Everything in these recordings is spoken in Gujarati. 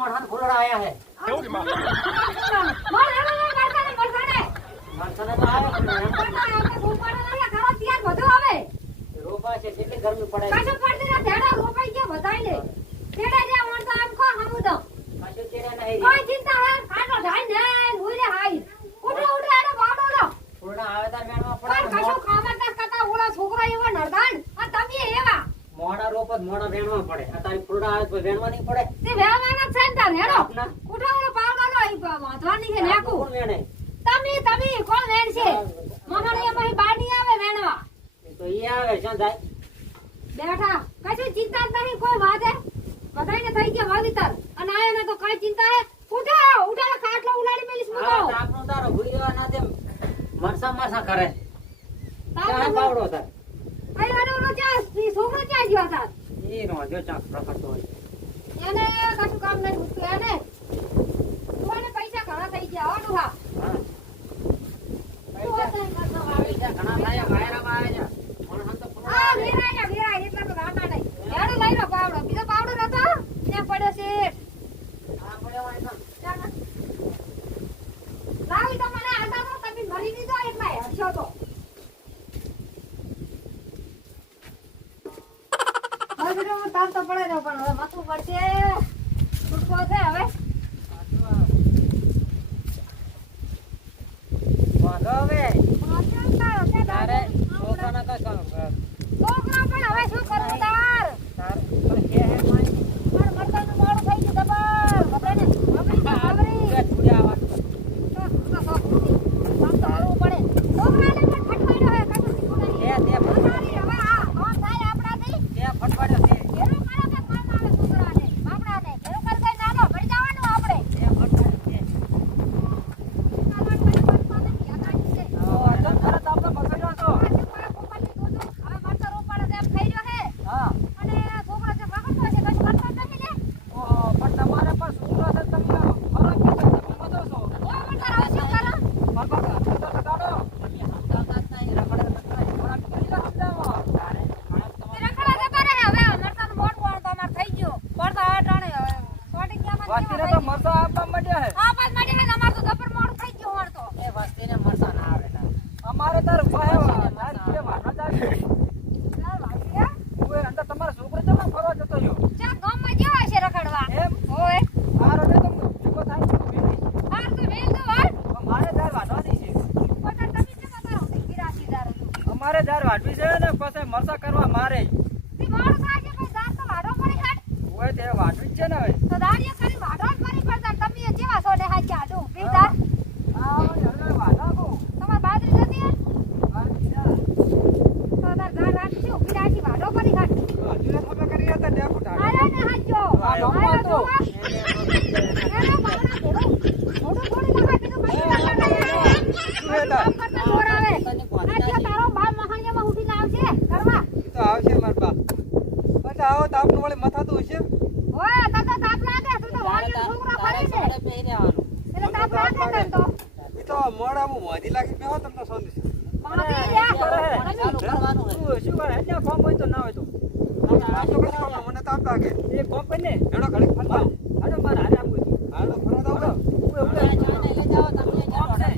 મોઢાને ફૂલડા આયા હે બોલ, હેડો, હેડો, મરસાને, મરસાને. મરસાને તો આયા તો નહીં, ખરો ત્યાર બધું આવે. રોપા છે કેટલી ગરમી પડે પાછું પડતી ના ધેડા રોપાઈ ગયા બધાયને. ધેડા જ્યાં વણતા આમ ખો હમું તો. પાછું ચેડે નહીં કોઈ ચિંતા હે, આટલો ઢાઈ ને, ઉરે હાઈ. ઉઠો, એનો બાવડો લો. ફૂલડા આવે તાર પણ પડે કશું ખાવાતા કરતા ઓલા છોકરા એવા નરદાન, આ તમે એવા. મોડા રોપ જ મોડા વેણવા પડે આ તારી ફૂલડા આવે તો વેણવા નહીં પડે તે વેવાના જ છે ને. તાર, હેડો. લો, ઈ વાંધવાની છે વેણે? તમે, તમે, કોણ વેણ છે? મહારાણી એમાં નહીં આવે વેણવા. તો ઈ આવે છે જાય બેઠા. કશું ચિંતા નહીં કોઈ વાદે બધાયને થઈ ગયા વાવીતર. અને આયાને તો કઈ ચિંતા હે. ઉઠો ઉઠો ખાટલો ઉલાડી મેલીશ આ મુકો આપણો તારો ભૂલ્યો ના તેમ મરસા મરસા કરે. તારો પાવડો તાર આઈ આનો ઓલો ચા છોકરો ચા ગયો તાર. ઈ નો જો ચાક પ્રકટતો હોય. એને કશું કામ નહીં મૂકતું એને તું એને પૈસા ઘણા થઈ ગયા હો ડુહા ઘણા થાય વાયરામાં આવે છે મોણસા તો ફૂલડા આ આવે. વીરાય વીરાય એટલે તો રામા નહીં હેડો લઈ લો પાવડો બીજો પાવડો નતો ત્યાં પડ્યો છે આ પડ્યો હોય તો. લાવી તો મને આટા તો તમે મરી દીધો એટલે હરશો તો હવે બેટો હું તાર તો પડે રહ્યો પણ હવે માથું પડશે છૂટકો છે હવે વાંધો હવે માથું તારો છે તારે દાદા. છોકરાને કઈ કામ કર. છોકરો પણ હવે શું કરવું તાર તાર પણ કે હે માય. પણ મરચાંનું મોડું થઈ ગયું દબાણ બધાને આપણી તો ખબરી. બે છૂટ્યા વાત કર. તો તો તો કામ તો કરવું પડે છોકરાને પણ ખટવાડ્યો હે કાંઈ શીખવું નહીં. તે તે અમારી હવે આ કોણ થાય આપણાથી તે ફટફડ્યો તે. ઘેરું કરે કે કોણ આવે છોકરાને બાપડાને ઘેરું કર કઈ નાનો પડી જવાનું આપણે તે ફટફડ્યો તે. કાલવાડ કરી પડવાનું નથી, આ કાઢી છે. તો અડધો તરત આપણે પકડ્યો તો. આ છોકરા પોપટની દૂધ, હવે મરચાં રોપાડે તો એમ થઈ રહ્યો હે. હા. અને છોકરો જે પકડતો હશે, કશું કરતો જ નથી ને. ઓહો, પણ તમારે પણ છોકરો છે તમે ફરક કે છે? તમે બધો છો. ઓય મરચાં હવે શું કરો? બાપા, હાથો તો લગાડો. તમે સમજાવતા જ નહીં, રખડે રખડે. થોડાક કરી લો સમજાવો. તારે, પણ તે તમારે રખડા જતા રહે હવે, મરચાંનું મોઢું વાળું તો અમારે થઈ ગયું. પણ તો હવે ટાણે હવે. ગયા કેવા તો મરસો આપવા માંડ્યા હે. ગયું. આ બાજ હે અમાર તો જબર મોડું થઈ ગયું અમારે તો. એ વસ્તીને મરસો ના આવે ના અમારે તાર તાર જાય. ઓય, અંદર તમારો છોકરો ચેમાં ફરવા જતો રહ્યો? જેવા હશે રખડવા. એમ? ઓય. આ રોડે તો ભેગો થાય છે, ભેગી. હાર તો વેલ તો વાર. પણ મારે જાર વાઢવાની છે. પણ તમે કેમ કરો? ગિરાસી દારૂ. અમારે જાર વાઢવી છે ને પછી મરસા કરવા મારે તે મોડું થાય છે, પણ દાંત તો વાઢવો પડે ખાટ. ઓય તે વાટવી જ છે ને હવે તો દાડીએ કરી વાઢવા જ પડે, પણ તાર તમે એ જેવા છો ને હાચા હાડું. ભઈ તાર, આ હવે હવે વાઢાકો. તમાર બાજરી જતી હે? વાઢવી છે. તો તાર ગાળ રાખજો, ઊભી રાખી વાઢવો પડે ખાટ. વાઢવીને ખબર કરી હતા ને ફૂટાડો. આયો ને હાચો. આ આયો ગામમાં તો. જોવા. એનો બાવડા ઘોડું. ઘોડું થોડી નખાય, બીજું કશું ના નખાય. શું હતા? કામ કરતા દોડાવે. હાચો, તારો બાપ મહાણિયામાં ઉઠીને આવશે, કરવા. ઈ તો આવશે માર બા એટલે આવો તો આપનું વળી મથાતું હશે ઓય, તાર તો તાપ લાગે, તું તો વાણીનો છોકરો ફરે છે. એટલે તાપ લાગે તને તો. ઈ તો મોડા હું મોદી લાગી બેહો તમને તો સોંધી છે બાકી યા. શું શું કરે એટલે ફોર્મ હોય તો ના હોય તો આ તો કશું કામ મને તાપ લાગે એ કોમ્પની એનો ઘડી હેડો ઘડીક ફરવા હાલો મારે હારે આપવું છે. હાલો ફરવા દો હાલો. ઉભે ઉભે. ફોર્મ છે.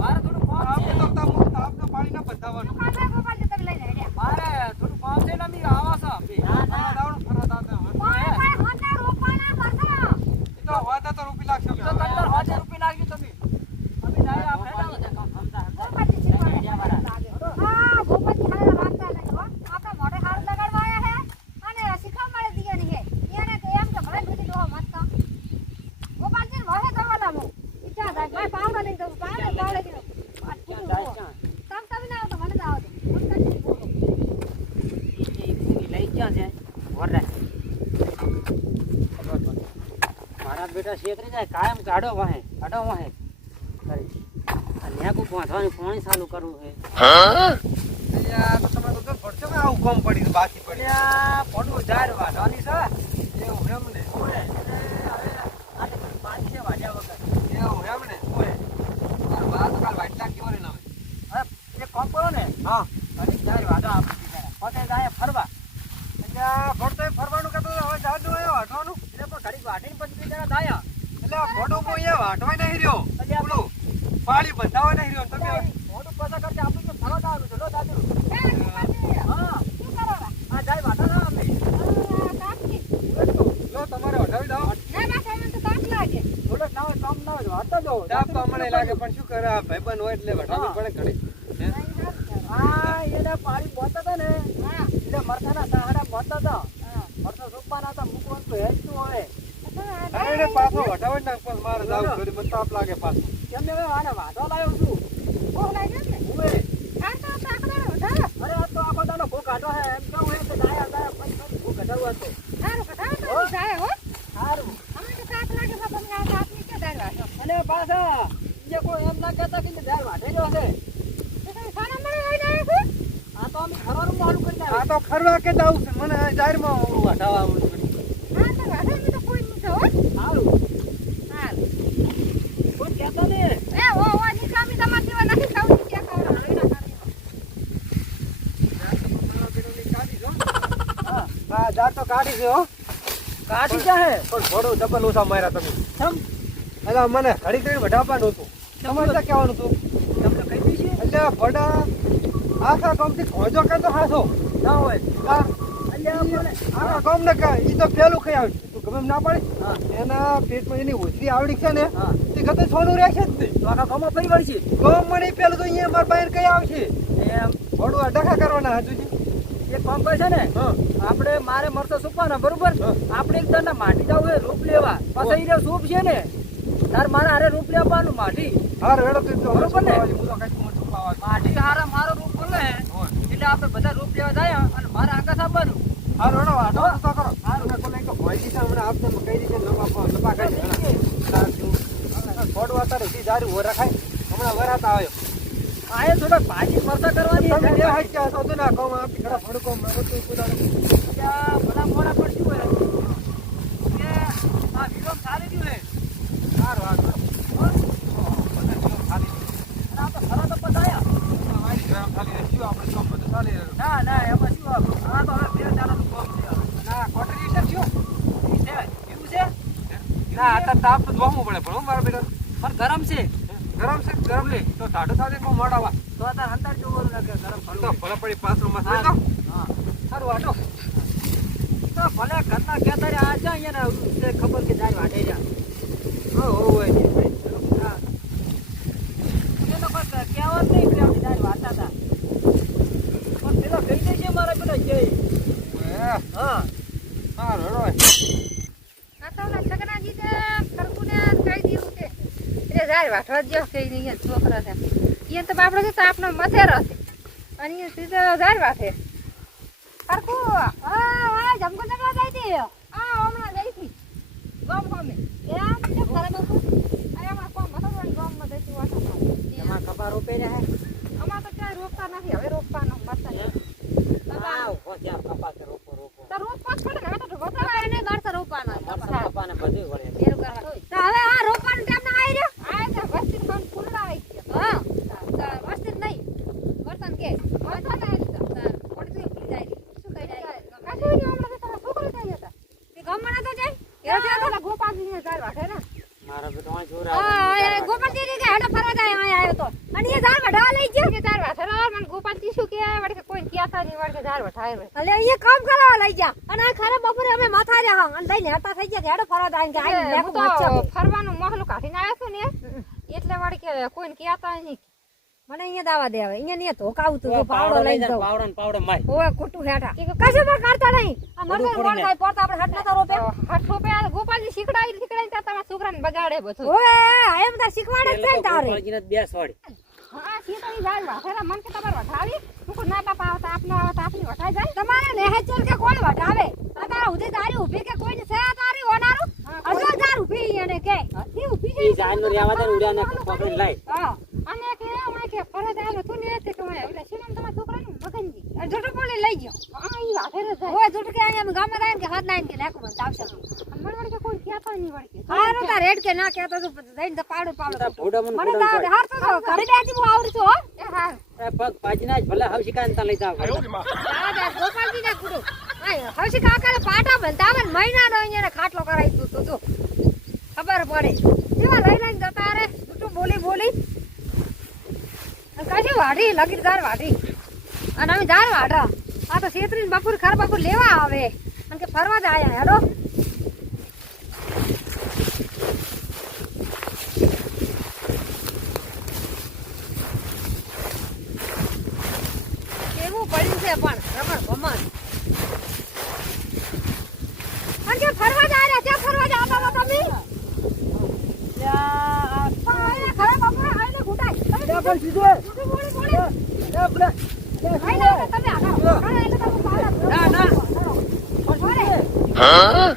મારે થોડું ફોર્મ આપણે છે તો તાપ તાપનો પાણી ના બંધાવવાનું કાકા ગોપાલજી તમે લઈને હેડ્યા. મારે થોડું ફોર્મ છે એટલે અમે આવા છો બે. ફરવા દાવણ ફરવા દાવતા હોય. પણ પણ હોતા રોપાના કરતા. ઈ તો વાદા તો રૂપી લાગશે તો તંતર હોજે રૂપિયા નાખજો તમે અમે જાય આપણે ગોપાલજી શીખવાડે લાગે. હા, ગોપાલજી હારે રાખતા નહીં હો. આપણે મોઢે હાર લગાડવા આયા હે. અને શીખવા મળે દિયાની હે. એને તો એમ કે ભલે બીજી ડોહો મસ્ત. ગોપાલજીને વહે કરવાના હું. ઈચ્છા થાય. ભાઈ પાવડો લઈ દઉં. પાવડો, પાવડો લઈ દઉં. આ પૂરું જુઓ. તમ તમે ના આવો તો મને જ આવો દો. ગોપાલજીને બોલો. લઈ ક્યાં છે વરરે. બેટા જાય કાયમ કાઢો વાહે કાઢો વાહે. કરી આ નેકું પહોંચવાનું પાણી ચાલુ કરવું છે. તો તમે તો પડશે ને આવું કોમ પડી બાકી પડી. ત્યાં ફોટું જાર છે. એવું એમ ને? પાંચ છે વાઢ્યા વગર. એવું એમ ને? મારા બા તો કાલ વાઈટ લાગી વળી ના હવે એક કામ કરો ને. હા. જાર વાઢો આપણે બિચારા. પોતે જાય ફરવા. ફરતો ફરવાનું કહેતો હવે જાજો આવ્યો હટવાનું એટલે પણ ઘડીક વાઢીને પછી બિચારા એટલે મોઢું હું અહીંયા વાટવા નહીં રહ્યો. બોલો. પાળી બંધાવા નહીં રહ્યો. તમે મોઢું પસાર આપણું તો ફરવા દારૂ ચલો હા શું આ જાય વાટા ના તમારે કામ લાગે. બોલો ના તમ ના વાટો દો ડાપ તો મને લાગે પણ શું કરે આ ભાઈબંધ હોય એટલે વટાવી હા એના પાળી પહોંચતા હતા ને. એટલે મરસાના સહારા પહોંચતા હતા મરસા રૂપવાના હતા મૂકવાનું તો હેજ શું હોય? એને પાછો વઢાવે ને મારે જાવું ઘડી મને તાપ લાગે પાછો. કેમ ને આને વાંધો લાવ્યો છું. ભૂખ લાગી છે? ઉવે. આ તો આપણે આખો દાડો વધારે. અરે આ તો આખો દાડો ભૂખ કાઢો હે એમ કહું હે કે ભૂખ કાઢવા તો સારું તો જાય હો. સારું અમને તો તાપ લાગે છે, પણ આ દાળ વાસો? અને પાછા જે કોઈ એમ ના કહેતા કે લઈને આવ્યા છો? આ તો અમે ખરવાનું માલું કરી આ તો ખરવા કે જાવું છે મને જાહેરમાં વઢાવા આવડું ઘડી હા, તો વાંધો નહીં હો. સારું હારું. કોઈ કહેતા ને એ, હો, હો, નિકામી તમારા જેવા નથી ખાવું? હવે ના હા હા જા તો કાઢી છે હો. કાઢી જાહે પણ ઘોડો ડબલ ઓછા માર્યા તમે. સમ એટલે મને ઘડી કરીને વઢાવવાનું હતું. તમારે તો કહેવાનું હતું? તમને કહી દઈશું એટલે ભડા આખા ગામથી ખોજો કે તો હાસો ના હોય. હા. અલ્યા આખા ગામ ને કા ઈ તો પેલું ખાઈ આવી. તું એમ ના પડે. એના પેટમાં એની ઓછરી આવડી છે ને તે કદાચ સોનું રહેશે જ નહીં. આખા ગામમાં ફરી વળશે ગામ મને પેલું તો અહીંયા મારા પાસે કઈ આવશે? એમ. ભડું આ ડખા કરવાના હજુ એક કામ છે ને આપણે મારે મરતો સુપાના બરોબર? આપણે એક તને માટી જાવ એ રૂપ લેવા. પાછા એ સૂપ છે ને તાર મારે હારે રૂપ લેવાનું માટી. હાર વેડો તું બરોબર ને? મોટું હારા મારો રૂપ બોલે એટલે આપણે બધા રૂપ લેવા જાય અને મારે આગળ આપવાનું હાર વેડો વાટો તો કરો હાર મેં કોને તો ભોય દીધા આપને કઈ રીતે નવા પા નવા કાઢી થોડું અત્યારે જી જારી હો રખાય હમણાં વરાત આવ્યો. આયે થોડા ભાજી મરતા કરવાની તમે છે. બે હાથ ક્યાં તો ના આપી તું કુદાડો ભલા મોડા શું હોય કે આ વિલોમ ચાલી રહ્યું છે હાર હાર અને આ તો ખરા તો પતાયા ખાલી શું આપણે કામ બધું ચાલી રહ્યું ના ના એમાં શું આ આ તો હવે બે ચાલાનું કામ છે હવે. ના કોટરી છે શું ઈ છે એવું છે ના અત્યારે તાપ તો જોવું પડે પણ હો મારા બેટા પણ ગરમ છે ગરમ છે ગરમ લે તો ટાઢો સાથે બહુ મોડાવા તો અત્યારે અંદર જોવું લાગે ગરમ તો થયું ભલે પડી પાછળમાં હા. સારું વાટો તો ભલે ઘરના કહેતા રહ્યા આ જા અહીંયા ને ખબર કે જાય વાટે જા. હો હોય ને એ કોઈ કહેવત નહીં કે આપણે જાય વાટતા હતા પણ પેલો કહી મારા પેલા જય હા. તો છે. એટલે વાટવા જ કઈ નહીં છોકરા છે. એ તો બાપડો છે તો આપનો મથેરો છે. અને એ સીધો જાય વાટે ખરકુ હા હા જમકો જમવા જાય છે. આ હમણાં જઈ હતી. ગામ ગામે એમ કેમ કરે બાપુ? અરે હમણાં કોમ હતો પણ ગામમાં જઈશું વાટવા એમાં કપા રોપે રહ્યા અમાર તો ક્યાંય રોકતા નથી હવે રોકવાનો મતલબ હા ઊભો ત્યાં કપાસ રોપો રોપો. તો જ પડે ને તો વધારે નહીં બાર તો રોકવાનો મરચાં કપાને બધું વળે ફેર કરવા તો હવે આ રોપવાનું ટાઈમ ના આવી રહ્યો આ તો વસ્તી ફોન ખુલ્લા આવી ગયો હા તો વસ્તી નહીં વર્તન કે વર્તન આવી તો પડતી ખુલી જાય શું કહી જાય કાશું ની હમણાં તો તારા છોકરો જાય હતા તે ગમણા તો જાય એ તો પેલા ગોપાલજી ને જાય વાઠે ને મારા બેટો જોર હા એ ગોપાલજી કે હેડો ફરવા જાય અહીંયા આવ્યો તો અને એ ઝાડ વઢા લઈ ગયો કે ઝાડ વાઠે રો મને ગોપાલજી શું કે વળે કે કોઈ કહેતા નહીં વળે કે ઝાડ વઠાય એટલે અહીંયા કામ કરવા લઈ જા અને આ ખરે બપોરે અમે માથા રહ્યા અને લઈને હેતા થઈ ગયા કે હેડો ફરવા જાય. કે આ લેકો તો ફરવાનું મહલું કાઢીને આવ્યો છું ને એટલે વાળી કે કોઈને કહેતા નહીં. મને અહીંયા દાવા દે હવે. અહીંયા નહીં ધોકાવું તું. જો પાવડો લઈ જાવ પાવડો ને પાવડો માય. ઓય ખોટું હેઠા. કે કશું પણ કરતા નહીં. આ મરતો કોણ થાય પડતા આપણે હાથ નતા રોપે. હાથ રોપે આ ગોપાલજી શીખડાઈ શીખડાઈ તા તમારા છોકરાને બગાડે બધું. ઓય એમ તા શીખવાડે છે તારે. ગોપાલજીને જ બે હા સીતાની જાય વાઠેરા મન કે તમાર વઠાવી હું પાવતા ના આપને આવતા આપની વઠાઈ જાય. તમારે નેહેચર કે કોણ વટાવે? આ તારા ઉધી તારી ઊભી કે કોઈ છે આ તારી ઓનારું અજો જાર ઊભી એને કે. ઈ ઊભી છે ઈ જાનનો રેવા દે ઉડ્યા ને પકડી. લઈ હા. અને કે અમે કે ફરજ આવે તું ને તે કે ઓલા શિવમ તમારા છોકરાનું? મગનજી. જોટો બોલે લઈ ગયો હા ઈ વાઠેરે જાય. ઓય જોટો કે અહીંયા ગામમાં જાય ને કે હાથ લાઈન કે નાખો મને ના ને ખાટલો કરાવી તું તું ખબર પડે. કેવા લઈ લઈને જતા રે? તું બોલી બોલી. કશી વાઢી લગીરદાર વાઢી. અને અમે દાર વાઢા. આ તો છેતરી બપુર ખર બાપુર લેવા આવે. અને કે ફરવા જ આયા હેડો છે પણ રમણ ભમણ અને જે ફરવા જાય રે ત્યાં ફરવા જાવ તો તમે ત્યાં પણ આઈને ઘરે બપોરે આઈને ઘૂંટાય તમે ત્યાં પણ સીધે સીધું બોલી બોલી એ પેલા આઈને આઈને તમે આગળ આગળ એટલે તમે પાડા ના, ના. બોલે તમે જ્યાં જમણા થોડી જો હમણાં એને એ પાવડા ભેગ પૂરો કરી દઉં ઈ રમણ થોડી જો થોડી કમી આવે તો થોડી જો હે.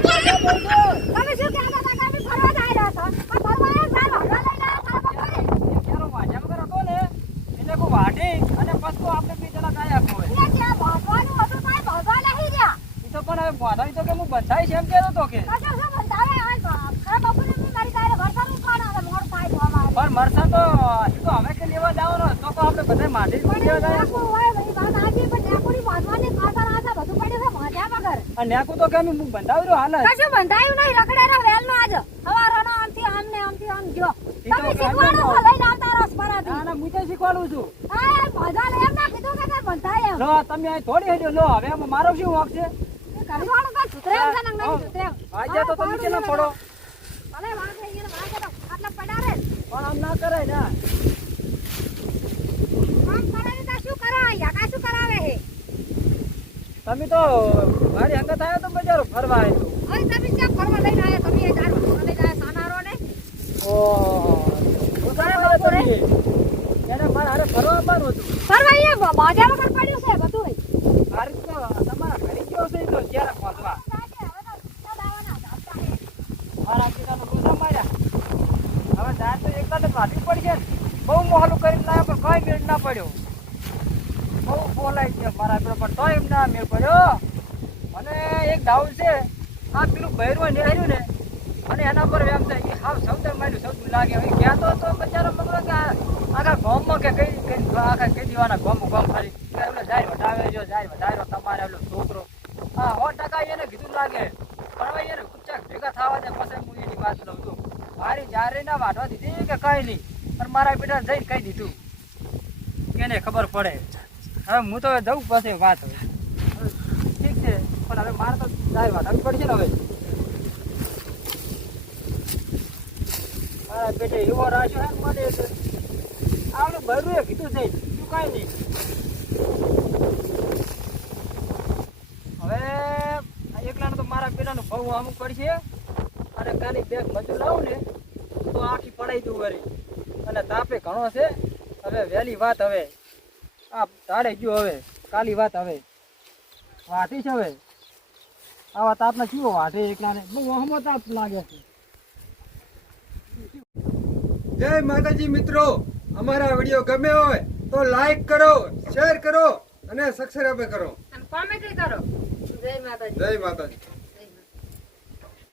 તમે શું કહેતા હતા કે અમે ફરવા જઈ રહ્યા હતા? આ ફરવા એ ચાલ, હમણાં લઈને આવ્યા તારા પપ્પાને. ક્યારો વાજ્યા વગર હતો ને એટલે કોઈ વાઢે અને પછી તો આપણે બે જણા કાંઈ આપવું હોય એટલે જ્યાં ભાગવાનું હતું ત્યાં ભાગવા નહીં રહ્યા. ઈ તો કે હું બંધાઈ છે એમ કે થાય તો અમારે. પણ મરસા તો હજી તો હવે કે લેવા જવાનો તો તો આપણે બધા માટી પણ લેવા જાય નેકુ તો કેમ અમે હું બંધાવી રહ્યો હાલ કશું બંધાયું નહીં, રખડેરા વેલ નો આજ. હવારોનો આમથી આમ ને આમથી આમ જો તમે. શીખવાડો છો, લઈને આવતા રહો સ્પરાથી. ના ના હું તો શીખવાડું છું આ મજા લે એમ ના કીધું કે બંધાય એમ. લો તમે આ થોડી હેડ્યો લો હવે મારો શું વાંક છે ને. આજે તો તમે કેટલા પડો ભલે વાંકે ઈને વાંકે તો આટલા પડ્યા રે. પણ આમ ના કરાય ને આમ કરાવી તો શું કરાય? યાકા શું કરાવે હે? તમે તો મારી અંગત આવ્યો તો બજારો ફરવા આવ્યો હવે તમે ક્યાં ફરવા લઈને આયા? તમે એ ચાર વાગવા લઈને આયા સાનારો ને? ઓહો બરાબર બપોરે. એને મારે હારે ફરવા આવવાનું હતું ફરવા અહીંયા મોઢા વગર પડ્યું છે બધુંય. મારે તો તમારા ઘરે ગયો છે તો ક્યારે પહોંચવા સાચે, હવે તો સીધા દાવાના ધાપતા હે. મારા પિતાનો રોજા માર્યા હવે દાર તો એકલા જ વાટી પડી ગયા ને. બહુ મોહલું કરીને લાવ્યો પણ કઈ મેળ ના પડ્યો. બહુ બોલાય છે મારા પેલો પણ તોય એમ ના મેળ પડ્યો. અને એક ડાઉન છે, આ પેલું બહેરું નેહર્યું ને, અને એના પર એમ થાય કે હાવ સૌદર માર્યું સૌથી લાગે. હવે ક્યાં તો બચારો મગરો કે આખા ગામમાં કે કઈ કઈ આખા કઈ દીવાના ગામ ગામ કે ઓલો જાય વધારે જો જાય વધારે તમારે એટલો છોકરો. હા, સો ટકા એને કીધું લાગે. પણ હવે એને કુચાક ભેગા થવા દે, પછી હું એની વાત લઉં છું. મારી જારે ના વાટવા દીધી કે કઈ નહીં. પણ મારા બેટા જઈને કહી દીધું. કેને ખબર પડે. હવે હું તો જવું પછી વાત હવે. ઠીક છે, પણ હવે મારે તો જાય વાટવી પડશે ને હવે? મારા બેટે એવો રાખ્યો હે મને આવડે ભર્યું કીધું છે. બીજું કાંઈ નહીં. હવે એકલાનું તો મારા બેટાનું ભાવ અમુક પડશે. અને કાલી બેગ મજૂર લાવું તો આખી પડાઈ દઉં વળી. અને તાપે ઘણો છે. હવે વહેલી વાત હવે. આ તાળે ગયો હવે. કાલી વાત હવે. વાટી છે હવે. આવા તાપના કેવો વાટે એકલાને બહુ વહમો તાપ લાગે છે. જય માતાજી મિત્રો. અમારા વીડિયો ગમે હોય તો લાઈક કરો શેર કરો અને સબસ્ક્રાઇબ કરો. અને કોમેન્ટ કરો. જય માતાજી. જય માતાજી.